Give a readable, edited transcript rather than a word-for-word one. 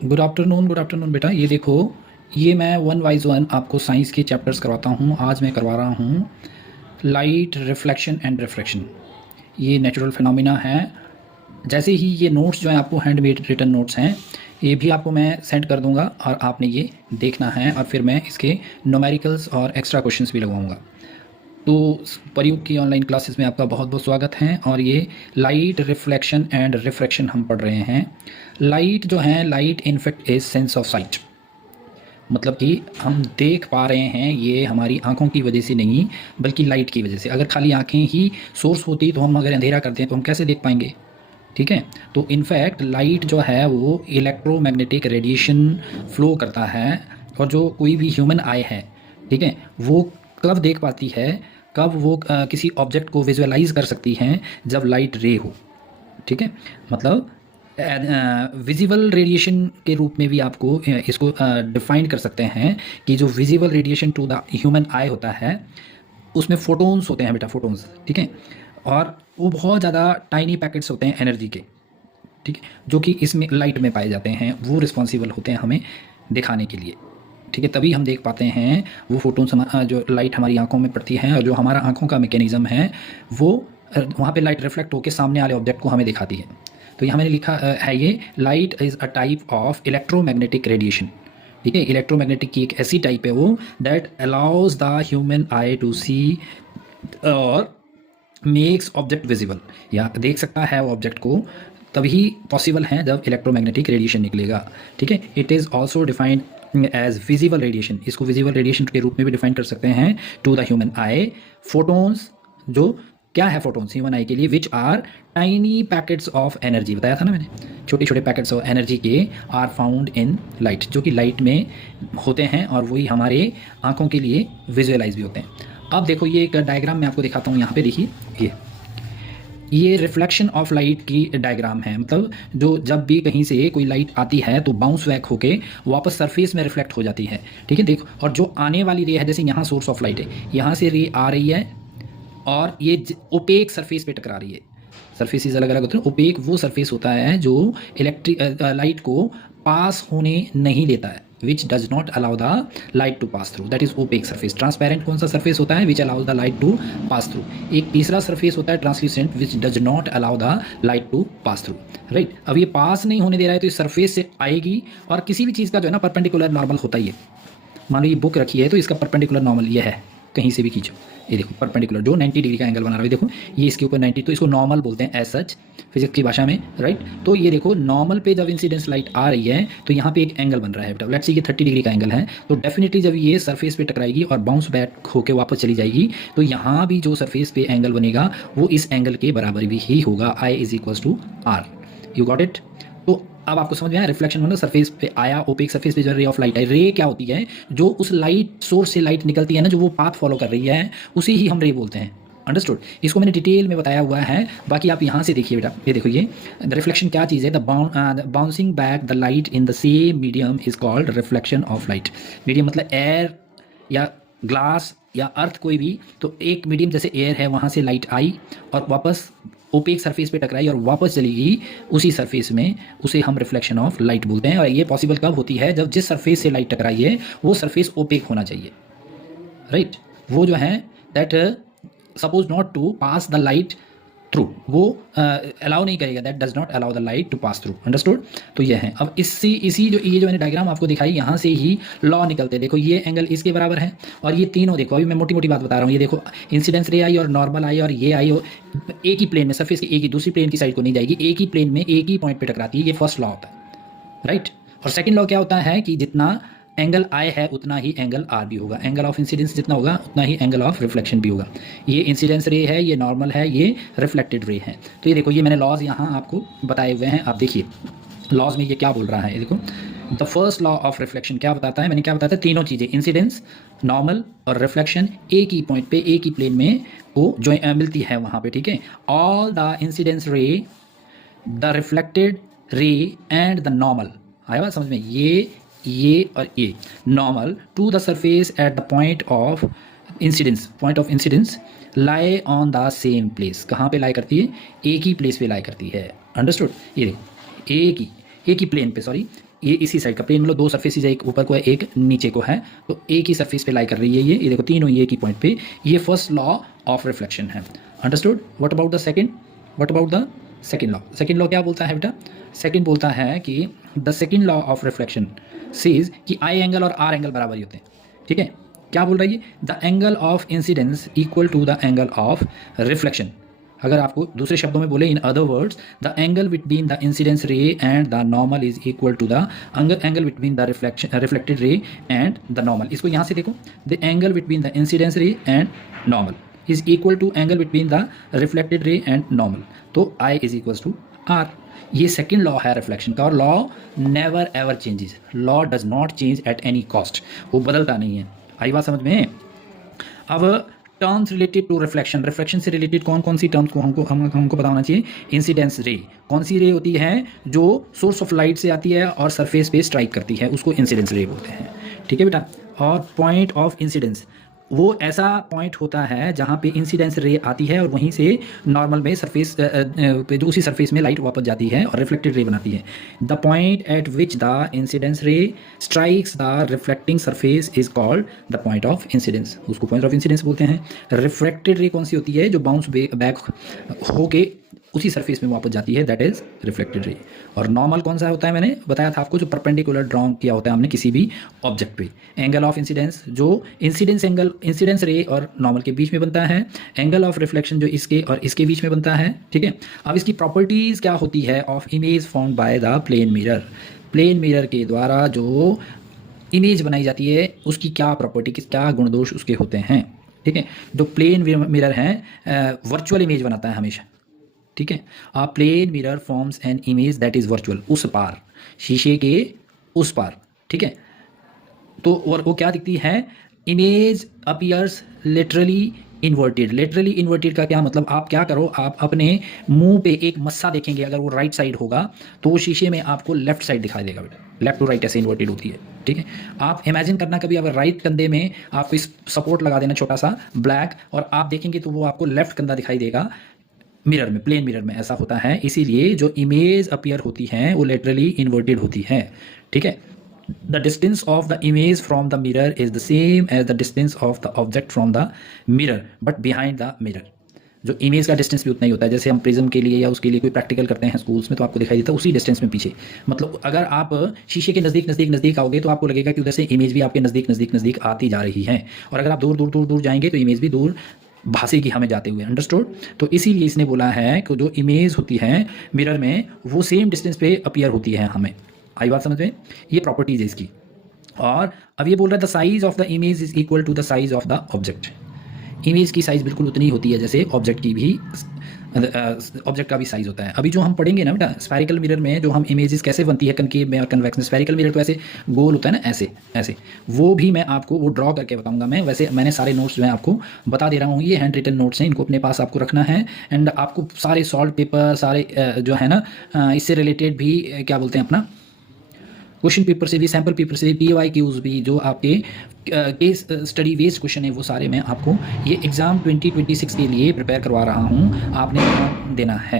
Good afternoon बेटा। ये देखो, ये मैं वन वाइज वन आपको साइंस के चैप्टर्स करवाता हूँ। आज मैं करवा रहा हूँ लाइट रिफ्लेक्शन एंड रिफ्रैक्शन। ये नेचुरल फिनोमिना है। जैसे ही ये नोट्स जो हैं आपको हैंडमेड रिटन नोट्स हैं, ये भी आपको मैं सेंड कर दूंगा और आपने ये देखना है और फिर मैं इसके न्यूमेरिकल्स और एक्स्ट्रा क्वेश्चंस भी लगवाऊंगा। तो प्रयोग की ऑनलाइन क्लासेस में आपका बहुत बहुत स्वागत है। और ये लाइट रिफ्लेक्शन एंड रिफ्रैक्शन हम पढ़ रहे हैं। लाइट जो है, light in fact is sense of site, मतलब कि हम देख पा रहे हैं ये हमारी आंखों की वजह से नहीं बल्कि लाइट की वजह से। अगर खाली आंखें ही सोर्स होती तो हम अगर अंधेरा करते हैं तो हम कैसे देख पाएंगे? ठीक है, तो इनफैक्ट लाइट जो है वो इलेक्ट्रोमैग्नेटिक रेडिएशन फ्लो करता है। और जो कोई भी ह्यूमन आई है, ठीक है, वो कब देख पाती है, कब वो किसी ऑब्जेक्ट को विजुअलाइज कर सकती हैं? जब लाइट रे हो। ठीक है, मतलब विजिबल रेडिएशन के रूप में भी आपको इसको डिफाइन कर सकते हैं कि जो visible radiation to the human eye होता है उसमें फोटोन्स होते हैं बेटा, फोटोन्स। ठीक है, और वो बहुत ज़्यादा टाइनी पैकेट्स होते हैं एनर्जी के, ठीक है, जो कि इसमें लाइट में पाए जाते हैं। वो रिस्पॉन्सिबल होते हैं हमें दिखाने के लिए। ठीक है, तभी हम देख पाते हैं वो फोटोन्स। जो लाइट हमारी आंखों में पड़ती है और जो हमारा आंखों का मैकेनिज्म है वो वहाँ पे लाइट रिफ्लेक्ट होकर सामने वाले ऑब्जेक्ट को हमें दिखाती है। तो यहाँ मैंने लिखा है ये light is a type of electromagnetic radiation. ठीक है, इलेक्ट्रोमैग्नेटिक की एक ऐसी टाइप है वो that allows the human eye to see और मेक्स ऑब्जेक्ट विजिबल, या देख सकता है वो ऑब्जेक्ट को तभी पॉसिबल है जब इलेक्ट्रोमैग्नेटिक रेडिएशन निकलेगा। ठीक है, it is also defined as visible radiation. इसको विजिबल रेडिएशन के रूप में भी डिफाइन कर सकते हैं to the human eye. Photons, जो क्या है फोटोन्स ह्यूमन आई के लिए? Which are tiny packets of energy, बताया था ना मैंने, छोटे छोटे पैकेट्स ऑफ एनर्जी के आर फाउंड इन लाइट, जो कि लाइट में होते हैं और वही हमारे आंखों के लिए विजुअलाइज भी होते हैं। अब देखो, ये एक डायग्राम मैं आपको दिखाता हूँ। यहाँ पे देखिए, ये रिफ्लेक्शन ऑफ लाइट की डायग्राम है। मतलब जो जब भी कहीं से कोई लाइट आती है तो बाउंस बैक होके वापस सरफेस में रिफ्लेक्ट हो जाती है। ठीक है, देखो, और जो आने वाली रे है, जैसे यहाँ सोर्स ऑफ लाइट है, यहाँ से रे आ रही है और ये ओपेक सरफेस पे टकरा रही है। सरफेसेस अलग अलग होते हैं। ओपेक वो सरफेस होता है जो लाइट को पास होने नहीं देता है, which does not allow the light to pass through, that is opaque surface. Transparent कौन सा सरफेस होता है? Which allows the light to pass through. एक तीसरा सरफेस होता है translucent, which does not allow the light to pass through. Right, अब ये पास नहीं होने दे रहा है तो इस सरफेस से आएगी। और किसी भी चीज़ का जो है ना परपेंडिकुलर नॉर्मल होता ही है। मान लो ये बुक रखी है तो इसका परपेंडिकुलर नॉर्मल ये है, कहीं से भी खींचो, ये देखो परपेंडिकुलर जो 90 डिग्री का एंगल बना रहा है, देखो ये इसके ऊपर 90, तो इसको नॉर्मल बोलते हैं एज सच फिजिक्स की भाषा में। राइट, तो ये देखो नॉर्मल पे जब इंसिडेंस लाइट आ रही है तो यहाँ पे एक एंगल बन रहा है बेटा। लेट्स से ये 30 डिग्री का एंगल है, तो डेफिनेटली जब ये सरफेस पे टकराएगी और बाउंस बैक होकर वापस चली जाएगी तो यहाँ भी जो सरफेस पे एंगल बनेगा वो इस एंगल के बराबर भी ही होगा। I is equals to R. You got it? तो अब आपको समझ में आया, रिफ्लेक्शन मतलब सरफेस पे आया, ओपेक सरफेस पे जो रे ऑफ लाइट है। रे क्या होती है? जो उस लाइट सोर्स से लाइट निकलती है ना, जो वो पाथ फॉलो कर रही है, उसी ही हम रे बोलते हैं। अंडरस्टूड? इसको मैंने डिटेल में बताया हुआ है, बाकी आप यहाँ से देखिए बेटा। ये देखो, ये द रिफ्लेक्शन क्या चीज़ है? The bouncing back the light in the same medium is called reflection of light. Medium मतलब एयर या ग्लास या अर्थ, कोई भी। तो एक मीडियम जैसे एयर है, वहाँ से लाइट आई और वापस ओपेक सरफेस पे टकराई और वापस चली गई उसी सरफेस में, उसे हम रिफ्लेक्शन ऑफ लाइट बोलते हैं। और ये पॉसिबल कब होती है? जब जिस सरफेस से लाइट टकराई है वो सरफेस ओपेक होना चाहिए। राइट, वो जो है that suppose not to pass the light through, वो अलाउ नहीं करेगा, that does not allow the light to pass through. Understood? तो ये है। अब इसी जो मैंने डायग्राम आपको दिखाई, यहाँ से ही लॉ निकलते हैं। देखो, ये एंगल इसके बराबर है और ये तीनों, देखो अभी मैं मोटी मोटी बात बता रहा हूँ। ये देखो, इंसिडेंस रे आई और नॉर्मल आई और ये आई, एक ही प्लेन में सरफेस की, एक ही, दूसरी प्लेन की साइड को नहीं जाएगी, एक ही प्लेन में एक ही पॉइंट पे टकराती है। ये फर्स्ट लॉ होता है। राइट, और सेकेंड लॉ क्या होता है कि जितना एंगल आई है उतना ही एंगल आर भी होगा। एंगल ऑफ इंसिडेंस जितना होगा उतना ही एंगल ऑफ रिफ्लेक्शन भी होगा। ये इंसिडेंस रे है, ये नॉर्मल है, ये रिफ्लेक्टेड रे है। तो ये देखो, ये मैंने लॉज यहाँ आपको बताए हुए हैं। आप देखिए लॉज में ये क्या बोल रहा है। देखो, the first law of reflection क्या बताता है? मैंने क्या बताया था? तीनों चीज़ें, इंसिडेंस, नॉर्मल और रिफ्लेक्शन, एक ही पॉइंट पे एक ही प्लेन में वो जो मिलती है वहाँ पे। ठीक है, all the incidence ray, the reflected ray and the normal, आया बात समझ में? ये और ये normal to the surface at the point of incidence lie on the same place. कहाँ पे लाई करती है? एक ही प्लेस पे लाई करती है। अंडरस्टूड? ये एक ही प्लेन पे, सॉरी, ये इसी साइड का प्लेन मतलब दो सरफेसेज है, एक ऊपर को है एक नीचे को है, तो एक ही सरफेस पे लाई कर रही है ये देखो तीनों ये एक ही पॉइंट पे। ये फर्स्ट लॉ ऑफ रिफ्लेक्शन है। Understood? What about the second? What about the second law? Second law क्या बोलता है बेटा? सेकंड बोलता है कि the second law of reflection says कि आई एंगल और आर एंगल बराबर ही होते हैं। ठीक है, क्या बोल रहा है ये? The angle of incidence equal to the angle of reflection. अगर आपको दूसरे शब्दों में बोले, in other words, the angle between the incidence ray and the normal is equal to the angle between the reflected ray and the normal. इसको यहाँ से देखो, the angle between the incidence ray and normal is equal to angle between the reflected ray and normal. तो i is equal to r. ये second law है reflection का, और law never ever changes. Law does not change at any cost, वो बदलता नहीं है। आई बात समझ में? अब terms related to reflection, reflection से रिलेटेड कौन कौन सी टर्म्स को हमको पता होना चाहिए? इंसिडेंस रे, कौन सी रे होती है जो सोर्स ऑफ लाइट से आती है और सरफेस पे स्ट्राइक करती है, उसको इंसिडेंस रे बोलते हैं। ठीक है बेटा? और पॉइंट ऑफ इंसिडेंस, वो ऐसा पॉइंट होता है जहाँ पे इंसिडेंस रे आती है और वहीं से नॉर्मल में सरफेस पे जो उसी सरफेस में लाइट वापस जाती है और रिफ्लेक्टेड रे बनाती है। The point eight which the incidence रे strikes the reflecting surface is called the point of incidence, उसको पॉइंट ऑफ इंसिडेंस बोलते हैं। रिफ्लेक्टेड रे कौन सी होती है? जो बाउंस बैक होके उसी सरफेस में वापस जाती है, दैट इज रिफ्लेक्टेड रे। और नॉर्मल कौन सा होता है? मैंने बताया था आपको, जो परपेंडिकुलर ड्रॉ किया होता है हमने किसी भी ऑब्जेक्ट पे। एंगल ऑफ इंसिडेंस जो इंसिडेंस रे और नॉर्मल के बीच में बनता है। एंगल ऑफ रिफ्लेक्शन जो इसके और इसके बीच में बनता है। ठीक है, अब इसकी प्रॉपर्टीज़ क्या होती है of image formed by the plane mirror. Plane mirror के द्वारा जो इमेज बनाई जाती है उसकी क्या प्रॉपर्टी, क्या गुणदोष उसके होते हैं। ठीक है, जो प्लेन मिरर है वर्चुअल इमेज बनाता है हमेशा। ठीक है, a plane mirror forms an image that is virtual, उस पार, शीशे के उस पार। ठीक है, तो और वो क्या दिखती है? Image appears literally inverted. Literally inverted का क्या मतलब? आप क्या करो, आप अपने मुंह पे एक मस्सा देखेंगे, अगर वो राइट साइड होगा तो वो शीशे में आपको लेफ्ट साइड दिखाई देगा बेटा। लेफ्ट टू राइट ऐसे इन्वर्टेड होती है। ठीक है, आप इमेजिन करना कभी, अगर राइट कंधे में आप इस सपोर्ट लगा देना छोटा सा ब्लैक, और आप देखेंगे तो वो आपको लेफ्ट कंधा दिखाई देगा मिरर में, प्लेन मिरर में ऐसा होता है। इसीलिए जो इमेज अपीयर होती है वो लिटरली इन्वर्टेड होती है। ठीक है, the distance of the image from the mirror is the same as the distance of the object from the mirror but behind the mirror. जो इमेज का डिस्टेंस भी उतना ही होता है। जैसे हम प्रिज्म के लिए या उसके लिए कोई प्रैक्टिकल करते हैं स्कूल्स में, तो आपको दिखाई देता है उसी डिस्टेंस में पीछे। मतलब अगर आप शीशे के नज़दीक आओगे तो आपको लगेगा कि उधर से इमेज भी आपके नज़दीक आती जा रही है, और अगर आप दूर जाएंगे तो इमेज भी दूर भासेगी हमें जाते हुए। अंडरस्टूड? तो इसीलिए इसने बोला है कि जो इमेज होती है मिरर में वो सेम डिस्टेंस पे अपीयर होती है हमें। आई बात समझ में? ये प्रॉपर्टीज है इसकी। और अब ये बोल रहा है the size of the image is equal to the size of the object. Image की साइज़ बिल्कुल उतनी होती है जैसे ऑब्जेक्ट की भी, ऑब्जेक्ट का भी साइज़ होता है। अभी जो हम पढ़ेंगे ना बेटा, स्फेरिकल मिरर में जो हम इमेजेस कैसे बनती है कनकेव में और कन्वेक्स में। स्फेरिकल मिरर तो ऐसे गोल होता है ना, ऐसे वो भी मैं आपको वो ड्रॉ करके बताऊंगा मैं। वैसे मैंने सारे नोट्स जो है आपको बता दे रहा हूँ, ये हैंड रिटन नोट्स हैं, इनको अपने पास आपको रखना है। एंड आपको सारे सॉल्ट पेपर सारे जो है ना इससे रिलेटेड भी क्या बोलते हैं अपना क्वेश्चन पेपर से भी, सैम्पल पेपर से भी, PYQs भी, जो आपके केस स्टडी बेस्ड क्वेश्चन है वो सारे मैं आपको ये एग्ज़ाम 2026 के लिए प्रिपेयर करवा रहा हूँ, आपने देना है।